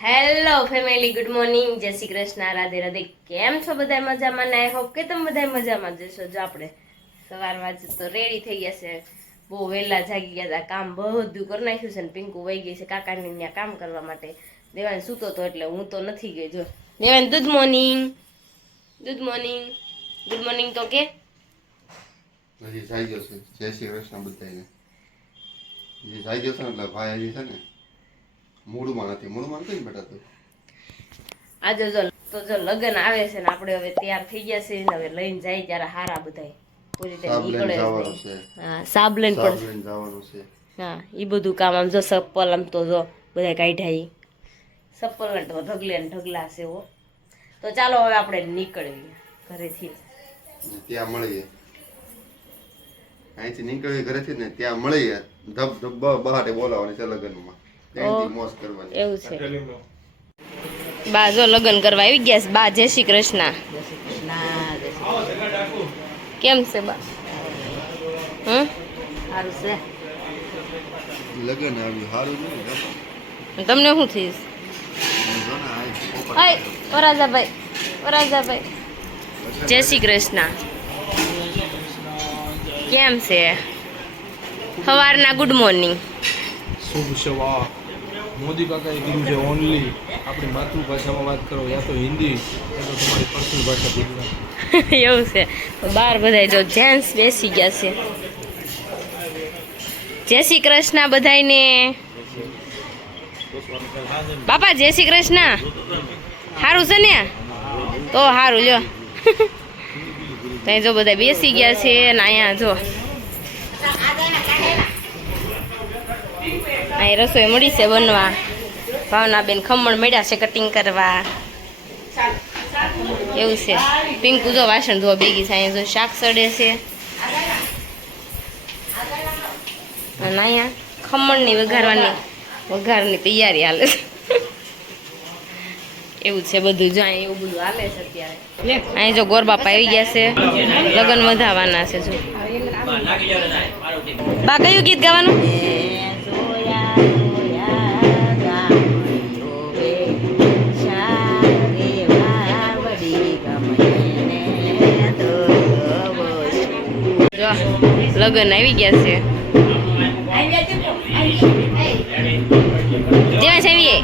Hello family, good morning, જય શ્રી કૃષ્ણ, રાધે રાધે. કેમ છો બધા? મજામાં ને? આઈ હોપ કે તમે બધા મજામાં જશો. જો આપણે સવારમાં જ તો રેડી થઈ ગયા છે, બહુ વહેલા જાગી ગયા હતા, કામ બધું કરી નાખ્યું છે ને પિંકુ વહી ગઈ છે કાકાની ત્યાં કામ કરવા માટે. દેવાન સૂતો હતો એટલે હું તો નથી ગઈ. જો દેવાન good morning, good morning, good morning તો કે હજી જાગ્યો છે. જય શ્રી કૃષ્ણ બધાને. હજી જાગ્યો છે એટલે ભાઈ હજી છે ને મૂડમાં નથી બેટા તું. આજે જો લગ્ન આવે છે ને આપણે હવે તૈયાર થઈ ગયા છે ને હવે લઈને જાય ત્યારે હારા બધાય પૂરી રીતે નીકળે છે. હા, સાબ લઈને પણ જવાનું છે. હા, એ બધું કામ આમ જો ચપ્પલ આમ તો જો બધા કાઢ્યા, ચપ્પલ ને તો ઢગલે ને ઢગલા છે હો. તો ચાલો હવે આપણે નીકળીએ ઘરેથી. ત્યાં મળીએ, અહીંથી નીકળીએ ઘરેથી ને ત્યાં મળીએ. ધબ બહાટે બોલાવવાની છે લગ્નમાં, ત્યાંથી મોજ કરવાની. એવું છે. બા જો લગ્ન કરવા આવી ગયા છે. બા જય શ્રી કૃષ્ણ. કેમ છે બા? સારું છે. લગ્ન આવ્યું સારું ને તમને શું થઈશ? વરાજાભાઈ, વરાજાભાઈ જય શ્રી કૃષ્ણ. કેમ છે? સવારના ગુડ મોર્નિંગ. શુભ સવાર. મોદી કાકાએ કીધું છે ઓનલી આપણી માતૃભાષામાં વાત કરો, યા તો હિન્દી યા તો તમારી પર્સનલ ભાષા ગુજરાતી. એવું છે. બહાર બધા જો જેન્ટ્સ બેસી ગયા છે. જય શ્રી કૃષ્ણ બધાયને. બાપા જય શ્રી કૃષ્ણ. સારું છે ને? તો સારું લ્યો. ત્યાં જો બધા બેસી ગયા છે ને અહીંયા જો અહીં રસોઈ મળી છે બનવા. ભાવનાબેન ખમણ મળ્યા છે કટિંગ કરવા. એવું છે. પિંકુ જો વાસણ ધોવા બેગી છે. અહીંયા જો શાક સડે છે અને અહીંયા ખમણની વઘારની તૈયારી હાલે છે. એવું છે બધું. જો અહીંયા એવું બધું હાલે છે અત્યારે. અહીં જો ગોરબાપા આવી ગયા છે, લગ્ન વધાવવાના છે. જો બા કયું ગીત ગાવાનું? લગ્ન આવી ગયા છે. જેવા છે આવીએ.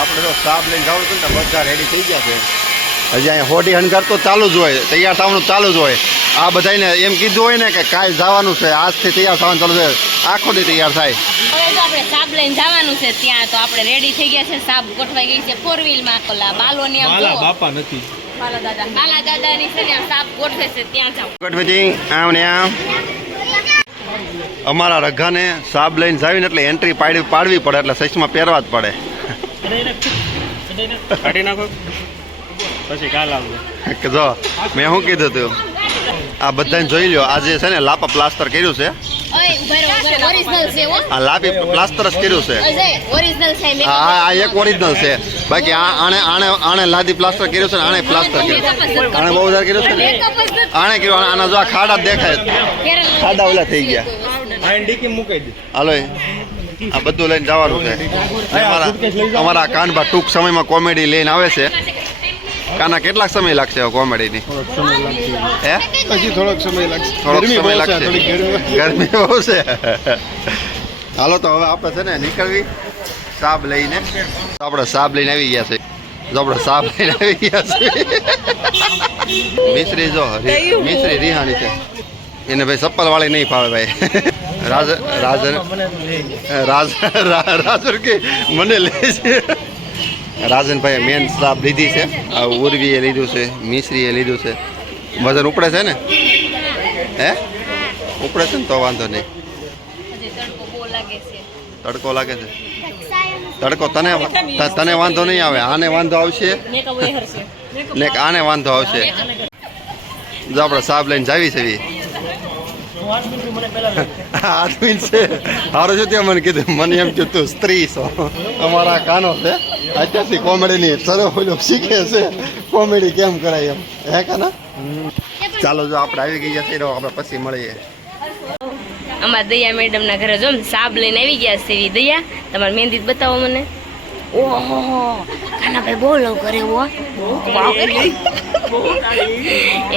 આપણે તો સાબ લઈને જવું હતું ને બધા રેડી થઈ ગયા છે. હજી અહીંયા હોડી હણગાર તો ચાલુ જ હોય, તૈયાર થવાનું ચાલુ જ હોય. આ બધાને એમ કીધું હોય ને કે કાલ જવાનું છે, આજથી તૈયાર થવાનું ચાલુ છે, આખો દી તૈયાર થાય. હવે તો આપણે સાબ લઈને જવાનું છે ત્યાં. તો આપણે રેડી થઈ ગયા છે. સાબ ગોઠવાઈ ગઈ છે 4 વ્હીલમાં. ઓલા બાલોની આમ જો બાપા નથી, બાલા દાદાની છે ત્યાં સાબ ગોઠવે છે, ત્યાં જાવ. ગોઠવેથી આમ ને આમ અમારા રઘાને સાબ લઈને જાવીને એટલે એન્ટ્રી પાડવી પડે, એટલે સચમાં પહેરવા જ પડે. કાઢી નાખો. પછી કાલ આવજો. કે જો મેં શું કીધું તું આ બધાને જોઈ લ્યો આજે છે ને લાપા પ્લાસ્ટર કર્યું છે ઓરિજિનલ છે હો આ લાપી પ્લાસ્ટર જ કર્યું છે અજય ઓરિજિનલ છે મેં આ એક ઓરિજિનલ છે બાકી આણે લાદી પ્લાસ્ટર કર્યું છે ને આણે પ્લાસ્ટર કર્યું આણે બહુ વધારે કર્યું છે ને આણે કર્યું આના જો આ ખાડા જ દેખાય ખાડા ઓલા થઈ ગયા આ ડીકી મૂકી દે. હાલો આ બધું લઈને જવાનું છે અમારા કાનબા ટૂંક સમયમાં કોમેડી લઈને આવે છે કાના કેટલાક સમય લાગશે કોમેડીની હે હજી થોડોક સમય લાગશે. થોડોક સમય બહુ છે, લાગશે થોડીક ગરમી. ગરમી બહુ છે હાલો તો હવે આપણે છે ને નીકળવી સાબ લઈને તો આપણે સાબ લઈને આવી ગયા છે મિશ્રી જો મિશ્રી રિહાણી છે એને ભાઈ ચપ્પલ વાળી નહીં ફાવે ભાઈ રાજન કે મને લે છે રાજનભાઈ મેન સાબ લીધી છે આ ઉર્વીએ લીધું છે મિશ્રીએ લીધું છે વજન ઉપડે છે ને હે ઉપડે છે ને તો વાંધો નહીં તડકો લાગે છે તડકો તને વાંધો નહીં આવે આને વાંધો આવશે ને આને વાંધો આવશે જો આપણે સાબ લઈને જાવી છે આદમી છે હારું શું ત્યાં મને કીધું મને એમ કે તું સ્ત્રી છો અમારા કાનો છે અત્યારથી કોમેડીની સરો શીખે છે કોમેડી કેમ કરાય એમ હે કાના ચાલો જો આપણે આવી ગયા છે આપણે પછી મળીએ અમારા દયા મેડમ ના ઘરે જો સાબ લઈને આવી ગયા છે દયા તમારે મહેંદી બતાવો મને ઓહો કાના ભાઈ બહુ લવ કરે હો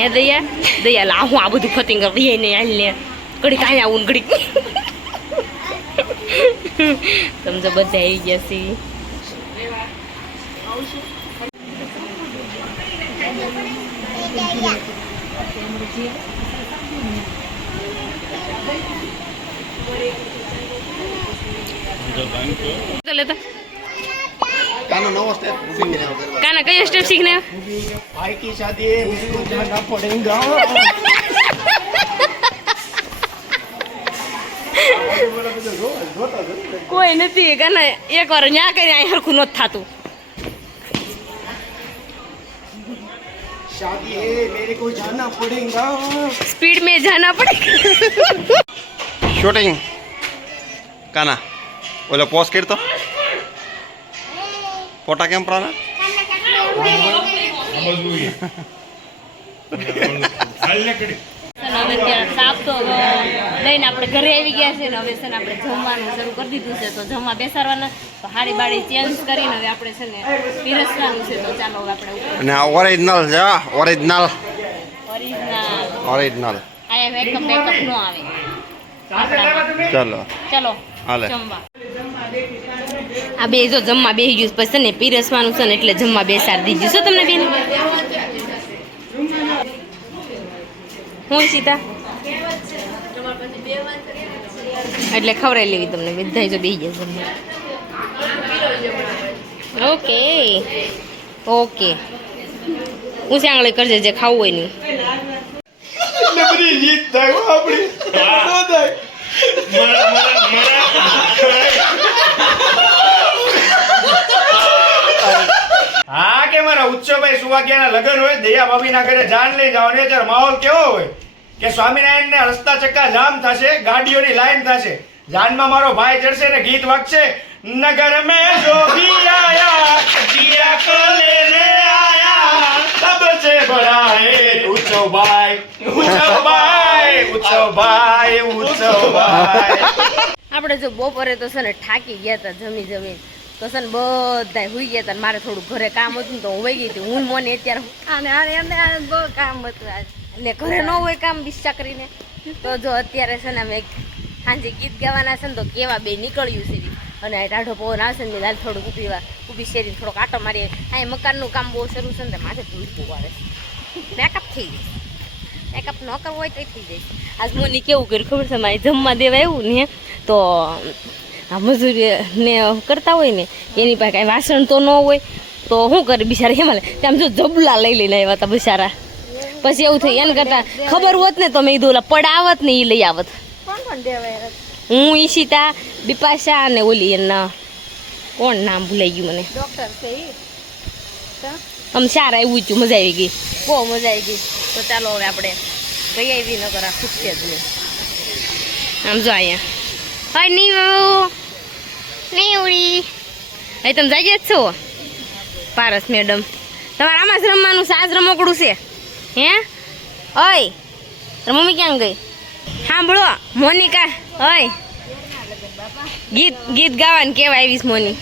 એ દયા લા હું આ બધું ફતિંગ કરી ને હાલ ને ઘડી કાંઈ આવું ઘડી તમે તો બધા આવી ગયા છે લેતા કાનો નવો સ્ટેપ કાના કયો સ્ટેપ શીખને ભાઈ કી શાદી મુझको जाना पड़ेगा. કોઈ નથી કાના એક વાર ન્યા કરી અહીં હરખું નથી થતું शादी है मेरे को जाना पड़ेगा. स्पीड में जाना पड़े શૂટિંગ કાના ઓલો પોઝ કરતો ફોટા કેમ પ્રાના હવે ત્યાં સાપ તો લઈને આપણે ઘરે આવી ગયા છે ને હવે છે ને આપણે જમવાનું શરૂ કરી દીધું છે તો જમવા બેસાડવાના તો હાડી બાડી ચેન્જ કરીને હવે આપણે છે ને પીરસવાનું છે તો ચાલો હવે આપણે અને આ ઓરિજિનલ છે ઓરિજિનલ ઓરિજિનલ આ મેકઅપ નો આવે આપણામાં. ચાલો ચલો હાલે. જમવા આ બે જો જમવા બેસી ગયું પછી છે ને પીરસવાનું છે ને એટલે જમવા બેસાડી દીધું શું તમને બેન હું સીતા એટલે ખવડાવી લેવી તમને બધા જો બેસી ગયા જમવા ઓકે ઓકે હું આંગળી કરજે જે ખાવું હોય નહીં બધી જીત થાય આપણી નો થાય. હા કે મારા ઉત્સવભાઈ સુવાગ્યાના લગ્ન હોય દયા ભાભીના ઘરે જાન લઈ જવાની હોય ત્યારે માહોલ કેવો હોય કે સ્વામિનારાયણને રસ્તા ચક્કા જામ થશે ગાડીઓની લાઈન થશે જાનમાં મારો ભાઈ ચડશે ને ગીત વાગશે નગર મેં જો ભી આયા દિયા કો લેને આયા સબસે બડા હે ઉત્સવભાઈ આપણે જો બપોરે તો છે ને થાકી ગયા હતા જમી તો છે ને બધા હુઈ ગયા હતા મારે થોડું ઘરે કામ હતું ને તો હું વહી ગઈ હતી હું મને અત્યારે બહુ કામ હતું આજ એટલે ઘરે ન હોય કામ બિસ્સા કરીને તો જો અત્યારે છે ને અમે સાંજે ગીત ગાવાના છે ને તો કેવા બે નીકળ્યું છે અને આ ટાઢો પવન આવશે ને દાલ થોડુંક ઊભી શેરીને થોડોક આટો મારીએ અહીં મકાનનું કામ બહુ શરૂ છે ને માથે ધૂળ બહુ આવે મેકઅપ થઈ જાય મેકઅપ ન કરવો હોય તો થઈ જાય આજ મોની કેવું કર્યું ખબર છે મારે જમવા દેવા આવ્યું ને તો આ મજૂરી ને કરતા હોય ને એની પાસે કાંઈ વાસણ તો ન હોય તો શું કરે બિચારા એમાં આમ જો જબલા લઈ લઈને આવ્યા હતા બિચારા પછી એવું થયું એને કરતા ખબર હોત ને તો મેં કીધું ઓલા પડ આવત ને એ લઈ આવત હું ઈશિતા બિપાશા અને ઓલી એના કોણ નામ ભૂલાઈ ગયું મને આમ સારા એવું હતું, મજા આવી ગઈ, બહુ મજા આવી ગઈ. તો ચાલો હવે આપણે કઈ આવી ન કરા ખુશી જ નહીં. આમ જો અહીંયા હા નહીં નહીં ઉડી હવે તમે જઈ જ છો પારસ મેડમ, તમારે આમાં જ રમવાનું છે, આજ રમકડું છે હે? ઓય મમ્મી ક્યાં ગઈ? સાંભળો મોનિકા, ઓય ગીત ગાવાનું કેવા આવીશ મોની?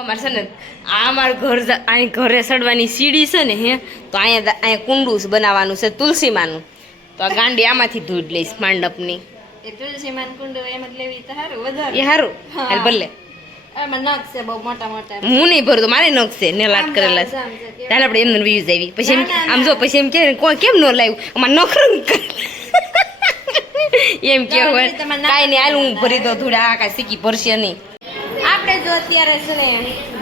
અમારે છે ને આ અમારું ઘર અહીં ઘરે ચડવાની સીડી છે ને હે, તો અહીંયા કુંડું બનાવવાનું છે તુલસીમાનું. તો આ ગાંડી આમાંથી ધૂળ લઈશ માંડપની. એ તુલસીમાન કુંડ એમ જ લેવી તો સારું વધારે. એ સારું હાલ ભલે. એમાં નખ છે બહુ મોટા મોટા. હું નહીં ભરતો, મારે નખ છે ને લાટ કરેલા છે. ત્યારે આપણે એમને વ્યૂઝ આવી પછી એમ આમ જો પછી એમ કે કોઈ કેમ ન લાવ્યું અમારે નખરું એમ કેવું કાંઈ નહીં હાલ હું ભરી દઉં થોડા આ કાંઈ શીખી ભરશે નહીં. આપણે જો અત્યારે છે ને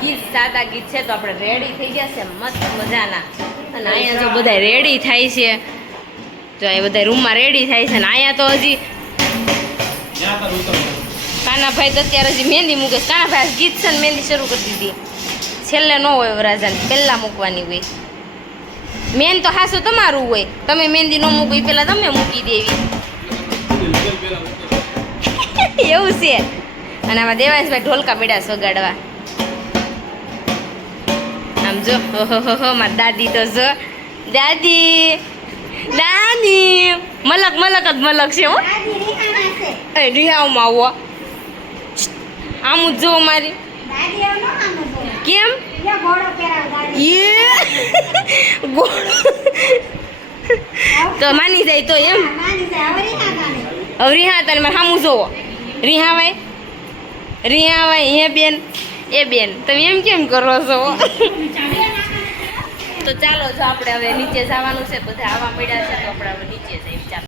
ગીત સાદા ગીત છે તો આપણે રેડી થઈ ગયા છે મસ્ત મજાના. અને અહીંયા જો બધા રેડી થાય છે, તો એ બધા રૂમમાં રેડી થાય છે. ને અહીંયા તો હજી કાનાભાઈ તો અત્યારે હજી મહેંદી મૂકે. કાનાભાઈ ગીત છે ને મહેંદી શરૂ કરી દીધી. છેલ્લે ન હોય વરાજાને, પહેલાં મૂકવાની હોય. મેન તો હાસું તમારું હોય, તમે મહેંદી ન મૂકો એ પહેલાં તમે મૂકી દેવી એવું છે. અને આમાં દેવાંશભાઈ ઢોલકા મેળા વગાડવા. આમ જો હો મારી દાદી તો જો દાદી દાદી મલક મલક જ મલક છે હો. એ રિહાવમાં આવો આમ જ જો મારી કેમ તો માની જાય તો એમ હવે રિહા તને મારે સામું જોવો રિહાવાય રિહાવાય હે બેન એ બેન તમે એમ કેમ કરો છો? તો ચાલો જો આપણે હવે નીચે જવાનું છે, બધા આવા પડ્યા છે તો આપણે હવે નીચે જઈએ. ચાલો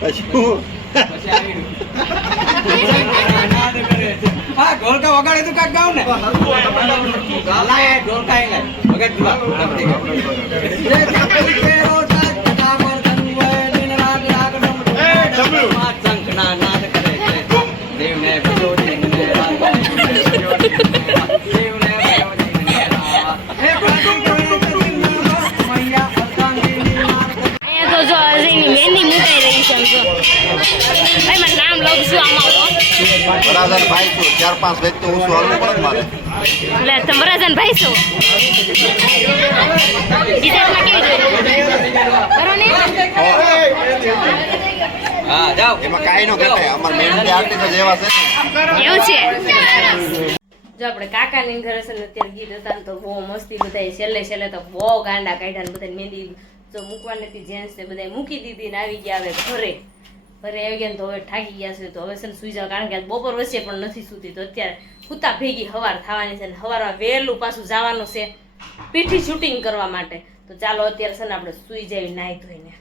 પછી વગાડે તો કાક ગાવ ને ગાલા એ ઢોલકાઈ લે વગત જુલા જે ચાપલી કેરો સાજ કટાવર ધનવય દિન રાત રાગ નમ માં શંખના નાદ કરે છે દેવને ભજો દિનને રાત દેવને ભજો દિનને રાત હે પ્રભુ કોને દિનના મૈયા અર્ધાંગીની માત અહીંયા તો જો અજયની મહેંદી મૂકાઈ રહી છે જો એમાં નામ લખું છું આમાં હો. બરાબર ભાઈ છું 4-5 વ્યક્તિ હું શું હાલવું પડે મારે એટલે તમરાજન ભાઈ છો ડિઝાઇનમાં કેવી જોઈએ કરો ને હા જાઓ એમાં કાંઈ નો ઘટે અમાર મહેનતી આર્ટિસ્ટ જેવા છે ને એવું છે જો આપણે કાકાની ઘરે છે ને અત્યારે ગીત હતા ને તો બહુ મસ્તી બધાય છેલ્લે તો બહુ ગાંડા કાઢ્યા ને બધા મહેંદી જો મૂકવાની હતી જેન્ટ્સ ને બધા મૂકી દીધી ને આવી ગયા હવે ઘરે આવી ગયા ને તો હવે થાકી ગયા છે તો હવે છે ને સુઈ જાવ કારણ કે આજ બપોર વચ્ચે પણ નથી સૂતી તો અત્યારે હુતા ભેગી હવાર થવાની છે ને હવારમાં વહેલું પાછું જવાનું છે પીઠી શૂટિંગ કરવા માટે તો ચાલો અત્યારે છે ને આપણે સુઈ જાય નાહી ધોઈને